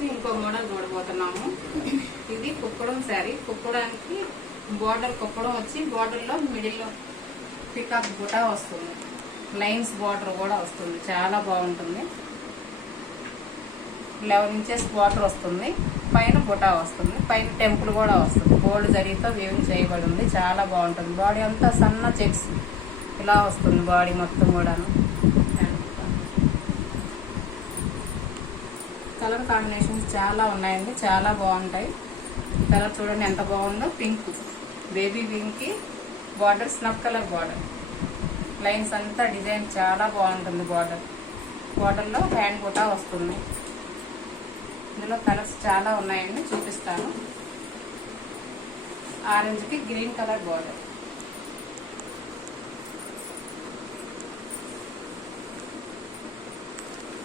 ఈరోజు ఇంకో మోడల్ చూడబోతున్నాము. ఇది కుప్పడం శారీ. కుప్పడానికి బోర్డర్ కుప్పడం వచ్చి బోర్డర్లో మిడిల్లో పికాక్ బుటా వస్తుంది, లైన్స్ బోర్డర్ కూడా వస్తుంది. చాలా బాగుంటుంది. 11 ఇంచెస్ బోర్డర్ వస్తుంది, పైన బుటా వస్తుంది, పైన టెంపుల్ కూడా వస్తుంది. గోల్డ్ జరీతో వీవింగ్ చేయబడి ఉంది. చాలా బాగుంటుంది. బాడీ అంతా సన్న చెక్స్ ఇలా వస్తుంది. బాడీ మొత్తం కూడాను కలర్ కాంబినేషన్స్ చాలా ఉన్నాయండి, చాలా బాగుంటాయి. కలర్ చూడండి ఎంత బాగుందో. పింక్, బేబీ పింక్కి border snuff colour border, lines అంతా డిజైన్ చాలా బాగుంటుంది. బార్డర్లో హ్యాండ్ బుటా వస్తుంది. ఇందులో కలర్స్ చాలా ఉన్నాయండి, చూపిస్తాను. ఆరెంజ్కి గ్రీన్ కలర్ బార్డర్,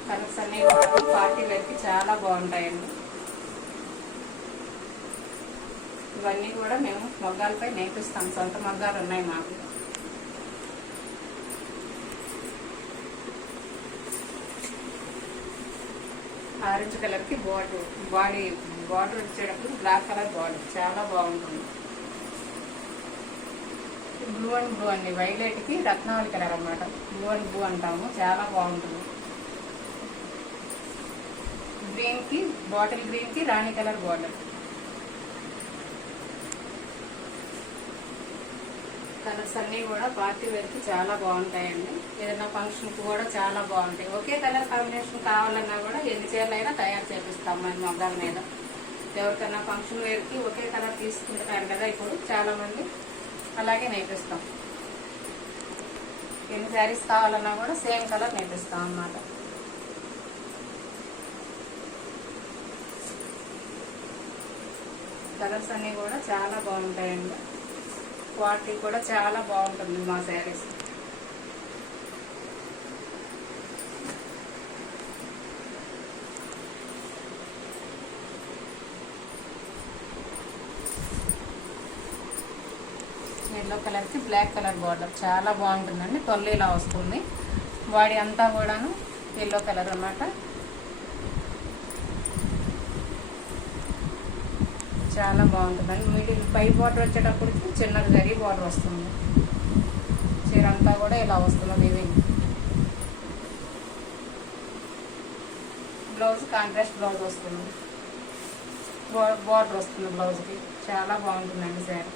కలర్స్ అన్నీ పార్టీ వేర్కి చాలా బాగుంటాయండి. ఇవన్నీ కూడా మేము మగ్గాలపై నేర్పిస్తాం. సొంత మగ్గాలు ఉన్నాయి మాకు. ఆరెంజ్ కలర్కి బార్డర్ వచ్చేటప్పుడు బ్లాక్ కలర్ బార్డర్ చాలా బాగుంటుంది. బ్లూ అండ్ బ్లూ అండి, వైలెట్కి రత్నావళి కలర్ అన్నమాట. బ్లూ అండ్ బ్లూ అంటాము, చాలా బాగుంటుంది. గ్రీన్కి బాటిల్ గ్రీన్కి రాణి కలర్ బార్డర్. కలర్స్ అన్నీ కూడా పార్టీ వేర్కి చాలా బాగుంటాయండి. ఏదైనా ఫంక్షన్కి కూడా చాలా బాగుంటాయి. ఒకే కలర్ కాంబినేషన్ కావాలన్నా కూడా ఎన్ని చీరలైనా తయారు చేపిస్తాం మన మొగ్గాల మీద. ఎవరికైనా ఫంక్షన్ వేర్కి ఒకే కలర్ తీసుకుంటారు కదా ఇప్పుడు చాలా మంది, అలాగే నేర్పిస్తాం. ఎన్ని శారీస్ కావాలన్నా కూడా సేమ్ కలర్ నేర్పిస్తాం అన్నమాట. కలర్స్ అన్నీ కూడా చాలా బాగుంటాయండి. క్వాలిటీ కూడా చాలా బాగుంటుంది మా శారీస్. ఎల్లో కలర్కి బ్లాక్ కలర్ బార్డర్ చాలా బాగుంటుందండి. 12 ఇలా వస్తుంది. బాడీ అంతా కూడాను ఎల్లో కలర్ అన్నమాట. చాలా బాగుంటుందండి. మిడిల్ పై బార్డర్ వచ్చేటప్పటికి చిన్న జరీ బార్డర్ వస్తుంది. చీర అంతా కూడా ఇలా వస్తుంది వీవింగ్. బ్లౌజ్ కాంట్రాస్ట్ బ్లౌజ్ వస్తుంది, బార్డర్ వస్తుంది బ్లౌజ్కి. చాలా బాగుంటుందండి శారీ.